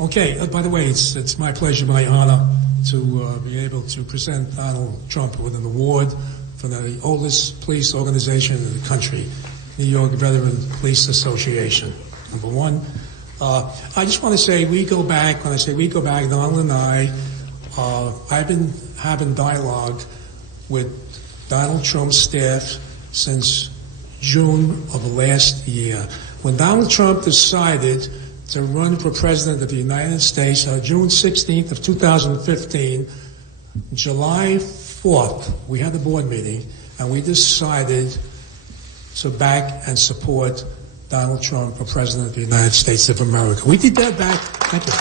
Okay, by the way, it's my pleasure, my honor to be able to present Donald Trump with an award for the oldest police organization in the country, New York Veteran Police Association, number one. I just want to say we go back, when I say we go back, Donald and I've been having dialogue with Donald Trump's staff since June of last year. When Donald Trump decided to run for president of the United States on June 16th of 2015, July 4th, we had a board meeting, and we decided to back and support Donald Trump for president of the United States of America. We did that back, thank you.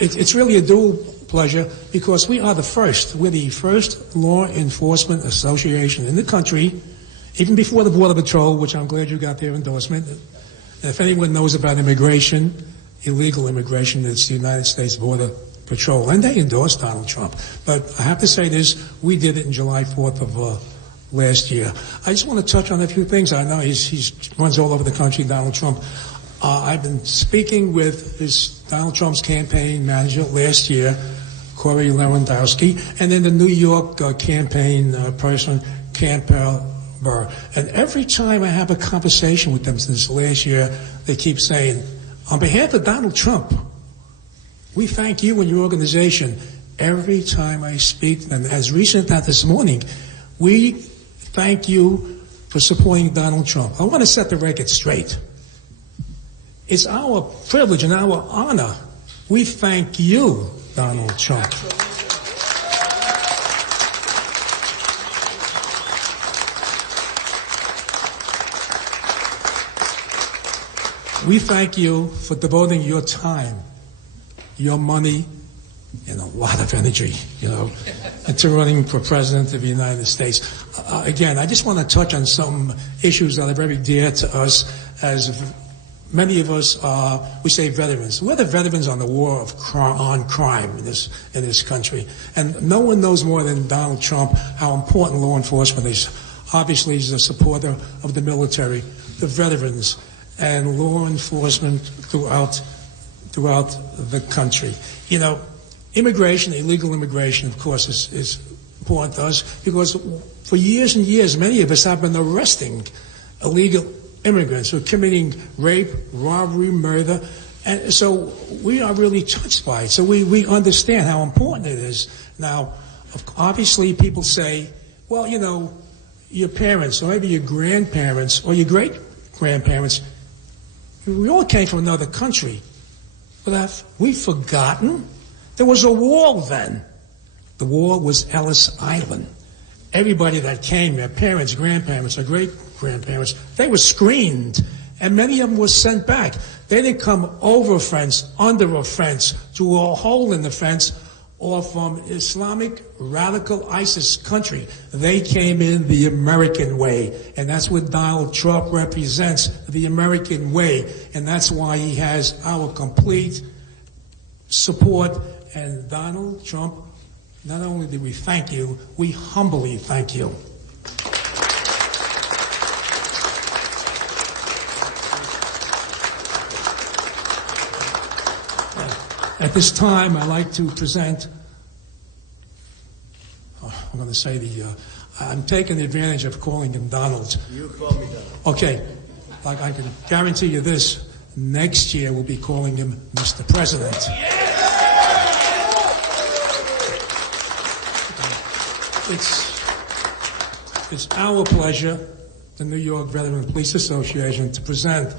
It's really a dual pleasure because we are the first. We're the first law enforcement association in the country, even before the Border Patrol, which I'm glad you got their endorsement. And if anyone knows about immigration, illegal immigration, it's the United States Border Patrol, and they endorsed Donald Trump. But I have to say this, we did it in July 4th of last year. I just want to touch on a few things. I know he runs all over the country, Donald Trump. I've been speaking with Donald Trump's campaign manager last year, Corey Lewandowski, and then the New York campaign person, Campbell Burr. And every time I have a conversation with them since last year, they keep saying, on behalf of Donald Trump, we thank you and your organization. Every time I speak to them, as recent as this morning, we thank you for supporting Donald Trump. I want to set the record straight. It's our privilege and our honor. We thank you, Donald Trump. We thank you for devoting your time, your money, and a lot of energy, into running for president of the United States. Again, I just want to touch on some issues that are very dear to us, as many of us are, we say veterans. We're the veterans on the war on crime in this country. And no one knows more than Donald Trump how important law enforcement is. Obviously, he's a supporter of the military, the veterans, and law enforcement throughout the country. Immigration, illegal immigration, of course, is important to us because for years and years, many of us have been arresting illegal immigrants who are committing rape, robbery, murder, and so we are really touched by it. So we understand how important it is. Now, obviously, people say, well, your parents, or maybe your grandparents, or your great-grandparents, we all came from another country. But have we forgotten? There was a wall then. The wall was Ellis Island. Everybody that came, their parents, grandparents, or great-grandparents, they were screened, and many of them were sent back. They didn't come over a fence, under a fence, to a hole in the fence, or from Islamic radical ISIS country. They came in the American way, and that's what Donald Trump represents, the American way, and that's why he has our complete support. And Donald Trump, not only do we thank you, we humbly thank you. At this time, I'd like to present, I'm going to say I'm taking advantage of calling him Donald. You call me Donald. Okay, like I can guarantee you this, next year we'll be calling him Mr. President. It's our pleasure, the New York Veteran Police Association, to present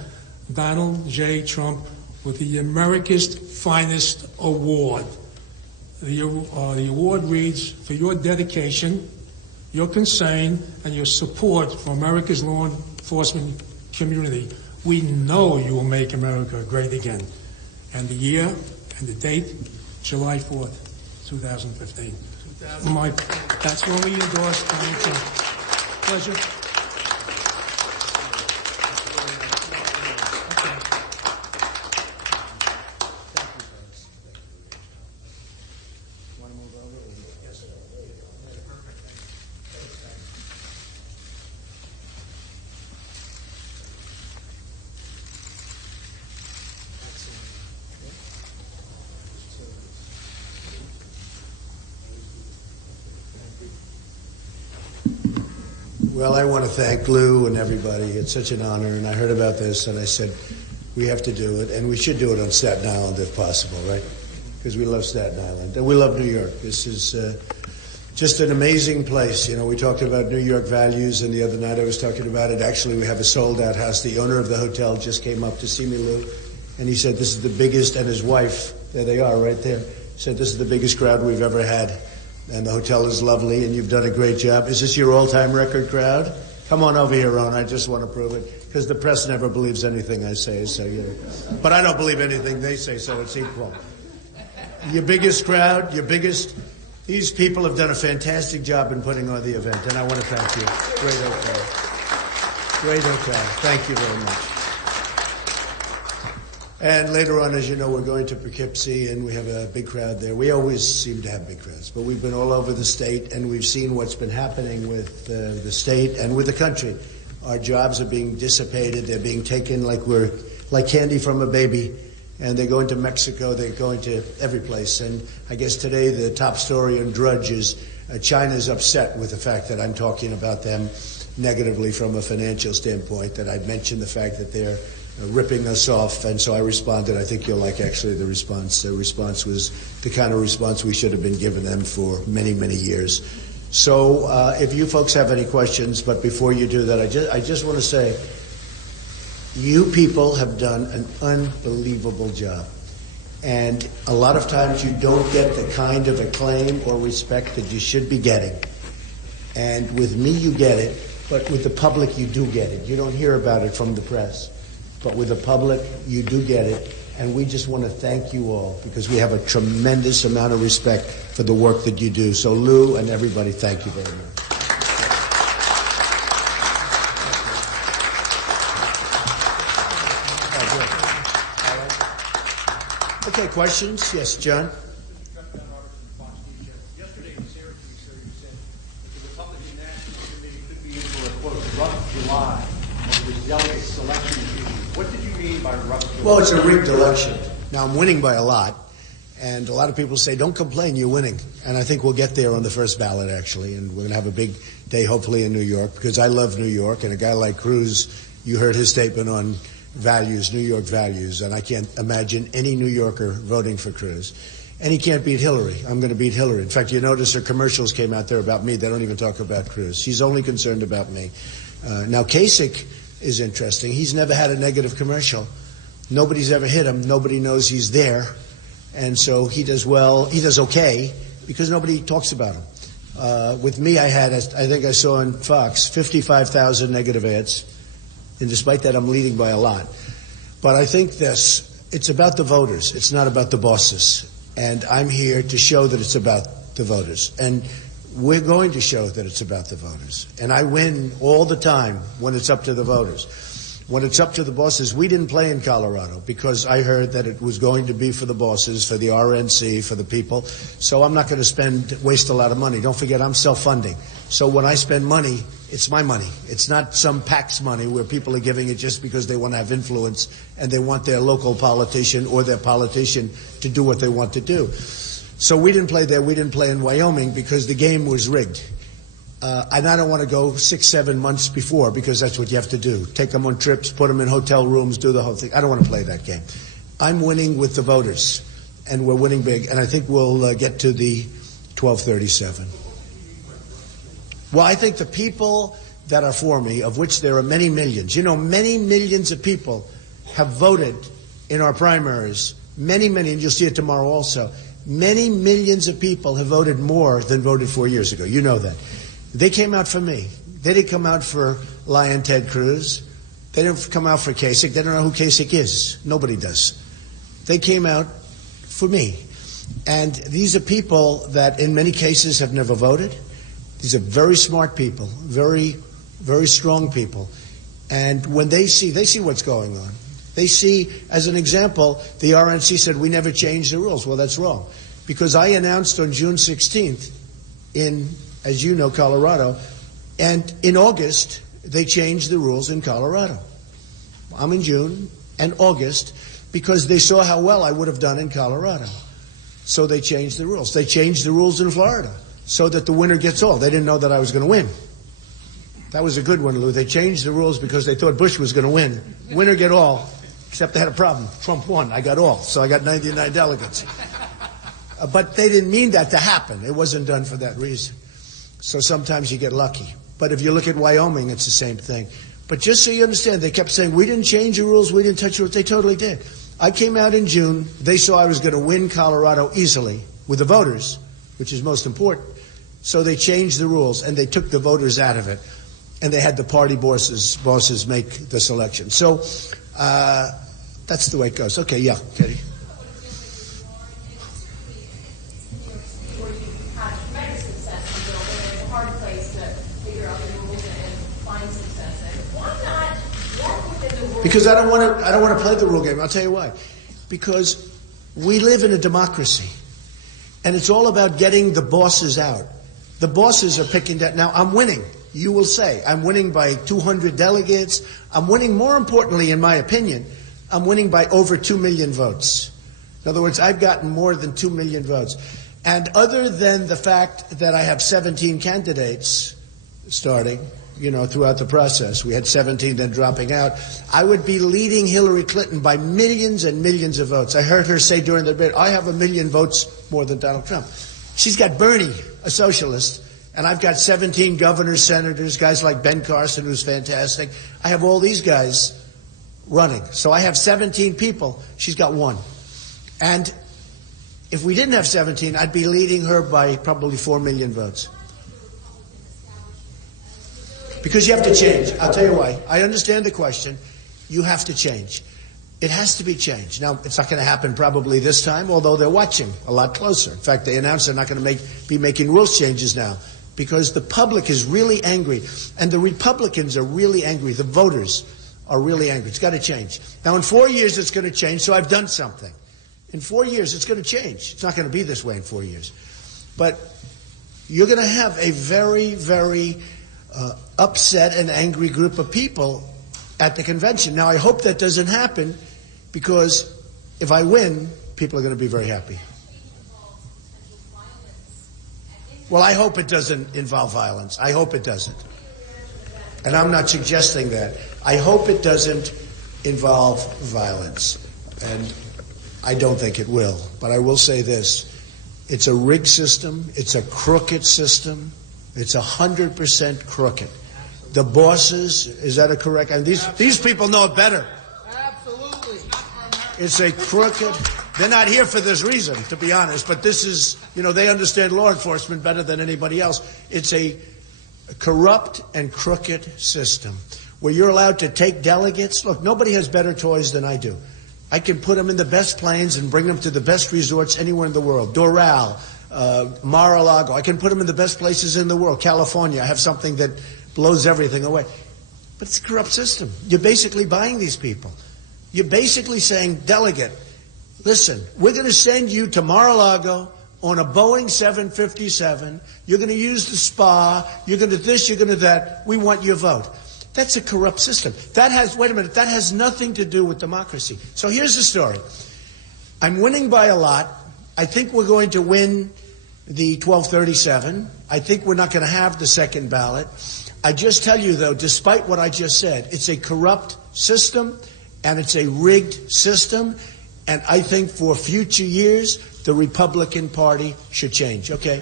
Donald J. Trump with the America's Finest Award. The award reads, for your dedication, your concern, and your support for America's law enforcement community. We know you will make America great again. And the year and the date, July 4th, 2015. That's when we endorse Donald Trump. Pleasure. Well, I want to thank Lou and everybody. It's such an honor, and I heard about this, and I said, we have to do it, and we should do it on Staten Island if possible, right? Because we love Staten Island, and we love New York. This is just an amazing place. You know, we talked about New York values, and the other night I was talking about it. Actually, we have a sold-out house. The owner of the hotel just came up to see me, Lou, and he said this is the biggest, and his wife, there they are right there, said this is the biggest crowd we've ever had. And the hotel is lovely, and you've done a great job. Is this your all-time record crowd? Come on over here, Ron. I just want to prove it, because the press never believes anything I say, so you know. But I don't believe anything they say, so it's equal. Your biggest crowd, your biggest... These people have done a fantastic job in putting on the event, and I want to thank you. Great hotel. Great hotel. Thank you very much. And later on, as you know, we're going to Poughkeepsie, and we have a big crowd there. We always seem to have big crowds, but we've been all over the state, and we've seen what's been happening with the state and with the country. Our jobs are being dissipated. They're being taken like candy from a baby, and they're going to Mexico. They're going to every place. And I guess today the top story on Drudge is China's upset with the fact that I'm talking about them negatively from a financial standpoint, that I'd mentioned the fact that they're ripping us off, and so I responded. I think you'll like actually the response. The response was the kind of response we should have been giving them for many, many years. So if you folks have any questions, but before you do that, I just want to say, you people have done an unbelievable job. And a lot of times you don't get the kind of acclaim or respect that you should be getting. And with me, you get it, but with the public, you do get it. You don't hear about it from the press. But with the public, you do get it. And we just want to thank you all, because we have a tremendous amount of respect for the work that you do. So Lou and everybody, thank you very much. Okay, questions? Yes, John? Yesterday in Syracuse, sir, you said that the Republican National Committee could be in for a, quote, rough July of the delegate selection issue. What did you mean by rough July? Well, it's a rigged election. Now, I'm winning by a lot, and a lot of people say, don't complain, you're winning. And I think we'll get there on the first ballot, actually, and we're going to have a big day, hopefully, in New York, because I love New York, and a guy like Cruz, you heard his statement on values, New York values, and I can't imagine any New Yorker voting for Cruz. And he can't beat Hillary. I'm going to beat Hillary. In fact, you notice her commercials came out there about me. They don't even talk about Cruz. She's only concerned about me. Now, Kasich is interesting. He's never had a negative commercial. Nobody's ever hit him. Nobody knows he's there. And so he does well. He does okay because nobody talks about him. With me, I think I saw on Fox, 55,000 negative ads. And despite that, I'm leading by a lot. But I think it's about the voters. It's not about the bosses. And I'm here to show that it's about the voters. And we're going to show that it's about the voters. And I win all the time when it's up to the voters. When it's up to the bosses, we didn't play in Colorado because I heard that it was going to be for the bosses, for the RNC, for the people. So I'm not going to waste a lot of money. Don't forget, I'm self-funding. So when I spend money, it's my money. It's not some PAC's money where people are giving it just because they want to have influence and they want their local politician or their politician to do what they want to do. So we didn't play there. We didn't play in Wyoming because the game was rigged. And I don't want to go 6-7 months before because that's what you have to do. Take them on trips, put them in hotel rooms, do the whole thing. I don't want to play that game. I'm winning with the voters, and we're winning big. And I think we'll get to the 1237. Well, I think the people that are for me, of which there are many millions, many millions of people have voted in our primaries. Many, and you'll see it tomorrow also. Many millions of people have voted more than voted 4 years ago. You know that. They came out for me. They didn't come out for Lion Ted Cruz. They didn't come out for Kasich. They don't know who Kasich is. Nobody does. They came out for me. And these are people that in many cases have never voted. These are very smart people, very, very strong people. And when they see what's going on. They see, as an example, the RNC said we never changed the rules. Well, that's wrong. Because I announced on June 16th in, as you know, Colorado, and in August, they changed the rules in Colorado. I'm in June and August because they saw how well I would have done in Colorado. So they changed the rules. They changed the rules in Florida so that the winner gets all. They didn't know that I was going to win. That was a good one, Lou. They changed the rules because they thought Bush was going to win. Win or get all, except they had a problem. Trump won. I got all, so I got 99 delegates. But they didn't mean that to happen. It wasn't done for that reason. So sometimes you get lucky. But if you look at Wyoming, it's the same thing. But just so you understand, they kept saying, we didn't change the rules, we didn't touch the rules. They totally did. I came out in June. They saw I was going to win Colorado easily with the voters, which is most important. So they changed the rules, and they took the voters out of it. And they had the party bosses make the selection. So that's the way it goes. Okay, yeah, Katie. Because I don't want to play the rule game. I'll tell you why. Because we live in a democracy, and it's all about getting the bosses out. The bosses are picking that. Now, I'm winning. You will say, I'm winning by 200 delegates. I'm winning, more importantly, in my opinion, I'm winning by over 2 million votes. In other words, I've gotten more than 2 million votes. And other than the fact that I have 17 candidates starting, throughout the process, we had 17 then dropping out, I would be leading Hillary Clinton by millions and millions of votes. I heard her say during the debate, I have 1 million votes more than Donald Trump. She's got Bernie, a socialist, and I've got 17 governors, senators, guys like Ben Carson, who's fantastic. I have all these guys running. So I have 17 people. She's got 1. And if we didn't have 17, I'd be leading her by probably 4 million votes. Because you have to change. I'll tell you why. I understand the question. You have to change. It has to be changed. Now, it's not going to happen probably this time, although they're watching a lot closer. In fact, they announced they're not going to be making rules changes now because the public is really angry, and the Republicans are really angry. The voters are really angry. It's got to change. Now, in 4 years, it's going to change, so I've done something. In 4 years, it's going to change. It's not going to be this way in 4 years. But you're going to have a very, very upset and angry group of people at the convention. Now, I hope that doesn't happen, because if I win, people are going to be very happy. Well, I hope it doesn't involve violence. I hope it doesn't. And I'm not suggesting that. I hope it doesn't involve violence. And I don't think it will. But I will say this. It's a rigged system. It's a crooked system. It's 100% crooked. The bosses, is that a correct? And these people know it better. Absolutely. It's a crooked. They're not here for this reason, to be honest. But this is, they understand law enforcement better than anybody else. It's a corrupt and crooked system where you're allowed to take delegates. Look, nobody has better toys than I do. I can put them in the best planes and bring them to the best resorts anywhere in the world. Doral, Mar-a-Lago. I can put them in the best places in the world. California. I have something that blows everything away. But it's a corrupt system. You're basically buying these people. You're basically saying, delegate, listen, we're going to send you to Mar-a-Lago on a Boeing 757. You're going to use the spa. You're going to this, you're going to that. We want your vote. That's a corrupt system. That has nothing to do with democracy. So here's the story. I'm winning by a lot. I think we're going to win the 1237. I think we're not going to have the second ballot. I just tell you, though, despite what I just said, it's a corrupt system, and it's a rigged system, and I think for future years, the Republican Party should change. Okay?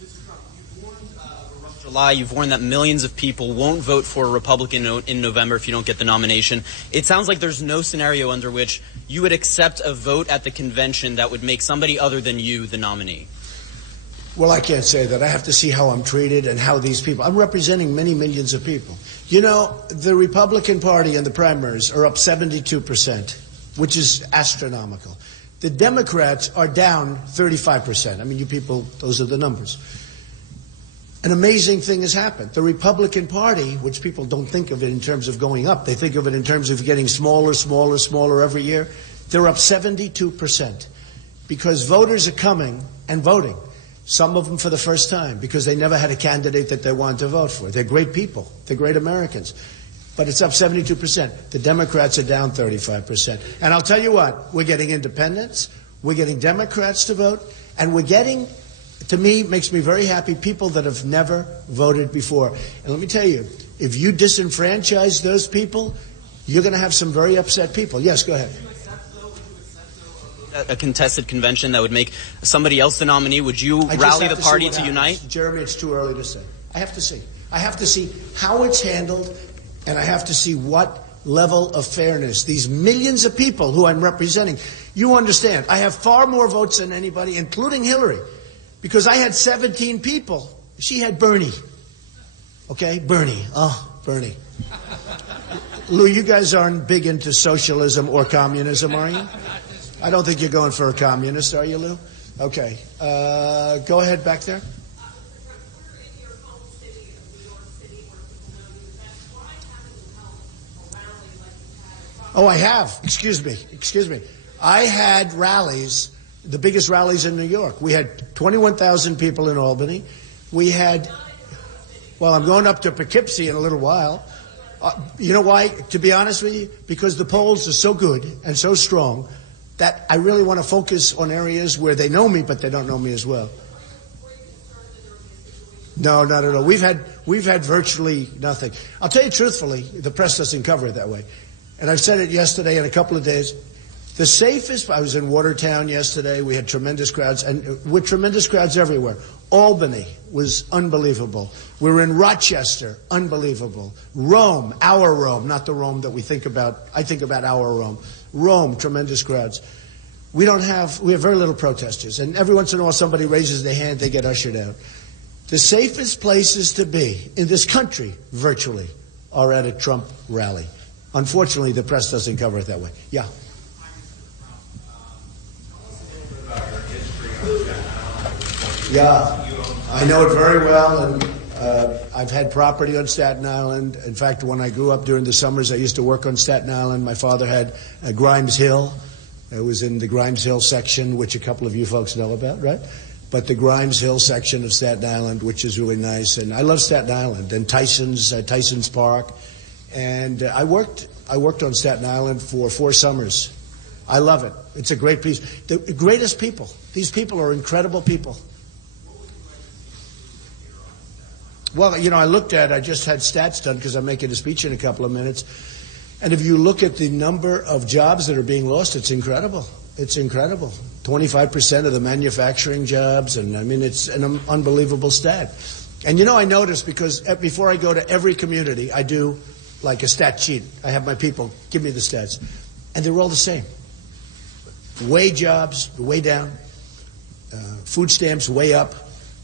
Mr. Trump, you've warned of a rough July. You've warned that millions of people won't vote for a Republican in November if you don't get the nomination. It sounds like there's no scenario under which you would accept a vote at the convention that would make somebody other than you the nominee. Well, I can't say that. I have to see how I'm treated and how these people. I'm representing many millions of people. The Republican Party in the primaries are up 72%, which is astronomical. The Democrats are down 35%. I mean, you people, those are the numbers. An amazing thing has happened. The Republican Party, which people don't think of it in terms of going up, they think of it in terms of getting smaller, smaller, smaller every year. They're up 72% because voters are coming and voting. Some of them for the first time because they never had a candidate that they wanted to vote for. They're great people. They're great Americans. But it's up 72%. The Democrats are down 35%. And I'll tell you what, we're getting independents, we're getting Democrats to vote, and we're getting to me, makes me very happy, people that have never voted before. And let me tell you, if you disenfranchise those people, you're going to have some very upset people. Yes, go ahead. A contested convention that would make somebody else the nominee? Would you rally the party to unite? Jeremy, it's too early to say. I have to see. I have to see how it's handled, and I have to see what level of fairness. These millions of people who I'm representing, you understand, I have far more votes than anybody, including Hillary, because I had 17 people. She had Bernie. Okay, Bernie. Oh, Bernie. Lou, you guys aren't big into socialism or communism, are you? I don't think you're going for a communist, are you, Lou? Okay. Go ahead back there. Oh, I have. Excuse me. I had rallies, the biggest rallies in New York. We had 21,000 people in Albany. We had, well, I'm going up to Poughkeepsie in a little while. You know why? To be honest with you, because the polls are so good and so strong that I really want to focus on areas where they know me, but they don't know me as well. No, not at all. We've had virtually nothing. I'll tell you truthfully, the press doesn't cover it that way. And I've said it yesterday in a couple of days. The safest, I was in Watertown yesterday. We had tremendous crowds, and with tremendous crowds everywhere. Albany was unbelievable. We were in Rochester, unbelievable. Rome, our Rome, not the Rome that we think about. I think about our Rome. Rome, tremendous crowds. We have very little protesters, and every once in a while somebody raises their hand, they get ushered out. The safest places to be in this country, virtually, are at a Trump rally. Unfortunately, the press doesn't cover it that way. Yeah. Yeah, I know it very well, and I've had property on Staten Island. In fact, when I grew up during the summers, I used to work on Staten Island. My father had Grimes Hill. It was in the Grimes Hill section, which a couple of you folks know about, right? But the Grimes Hill section of Staten Island, which is really nice. And I love Staten Island and Tyson's Park. And I worked on Staten Island for 4 summers. I love it. It's a great piece. The greatest people. These people are incredible people. Well, you know, I just had stats done because I'm making a speech in a couple of minutes. And if you look at the number of jobs that are being lost, it's incredible. It's incredible. 25% of the manufacturing jobs. And I mean, it's an unbelievable stat. And you know, I noticed because before I go to every community, I do like a stat sheet. I have my people give me the stats. And they're all the same. Wage jobs, way down. Food stamps, way up.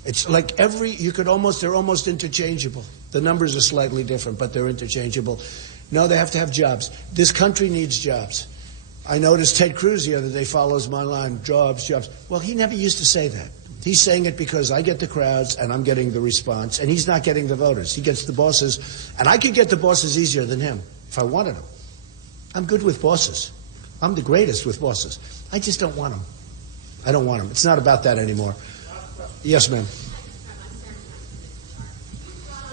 It's like they're almost interchangeable. The numbers are slightly different, but they're interchangeable. No, they have to have jobs. This country needs jobs. I noticed Ted Cruz the other day follows my line, jobs. Well, he never used to say that. He's saying it because I get the crowds and I'm getting the response, and he's not getting the voters. He gets the bosses, and I could get the bosses easier than him if I wanted them. I'm good with bosses. I'm the greatest with bosses. I just don't want them. I don't want them. It's not about that anymore. Yes, ma'am.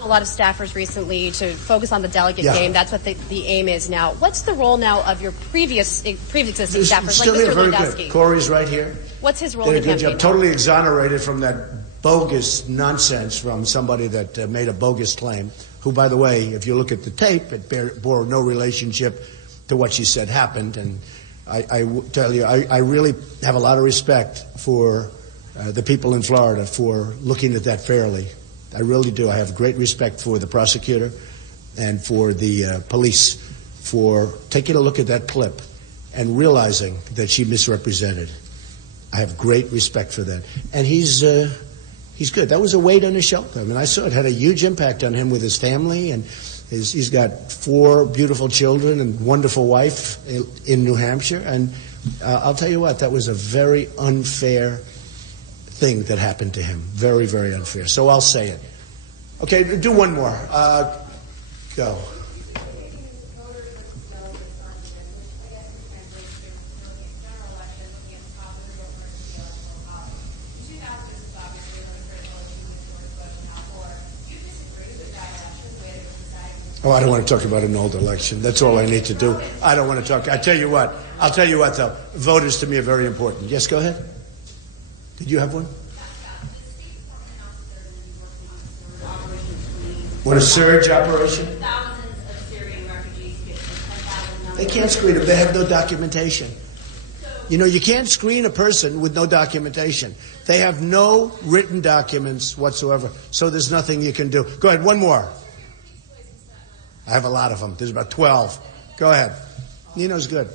A lot of staffers recently to focus on the delegate game. That's what the aim is now. What's the role now of your pre-existing staffers, like Mr. Lewandowski? Corey's right here. What's his role in the campaign? Totally exonerated from that bogus nonsense from somebody that made a bogus claim, who, by the way, if you look at the tape, it bore no relationship to what she said happened. And I tell you, I really have a lot of respect for the people in Florida for looking at that fairly. I really do. I have great respect for the prosecutor and for the police for taking a look at that clip and realizing that she misrepresented. I have great respect for that. And he's good. That was a weight on his shoulder. I mean, I saw it had a huge impact on him with his family, and he's got 4 beautiful children and wonderful wife in New Hampshire. And I'll tell you what, that was a very unfair thing that happened to him. Very, very unfair. So I'll say it. Okay, do one more. Go. Oh, I don't want to talk about an old election. That's all I need to do. I don't want to talk. I'll tell you what, though. Voters to me are very important. Yes, go ahead. Did you have one? What, a surge operation? Thousands of Syrian refugees get to 10,000 numbers. They can't screen them. They have no documentation. You know, you can't screen a person with no documentation. They have no written documents whatsoever, so there's nothing you can do. Go ahead, one more. I have a lot of them. There's about 12. Go ahead. Nino's good.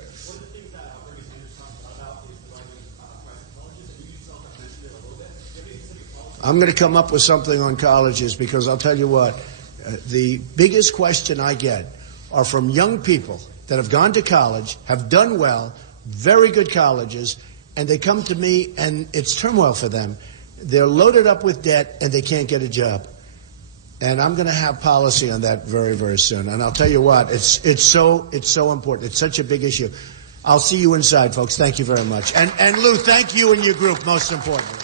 I'm going to come up with something on colleges because I'll tell you what, the biggest question I get are from young people that have gone to college, have done well, very good colleges, and they come to me and it's turmoil for them. They're loaded up with debt and they can't get a job. And I'm going to have policy on that very, very soon. And I'll tell you what, it's so important. It's such a big issue. I'll see you inside, folks. Thank you very much. And Lou, thank you and your group, most importantly.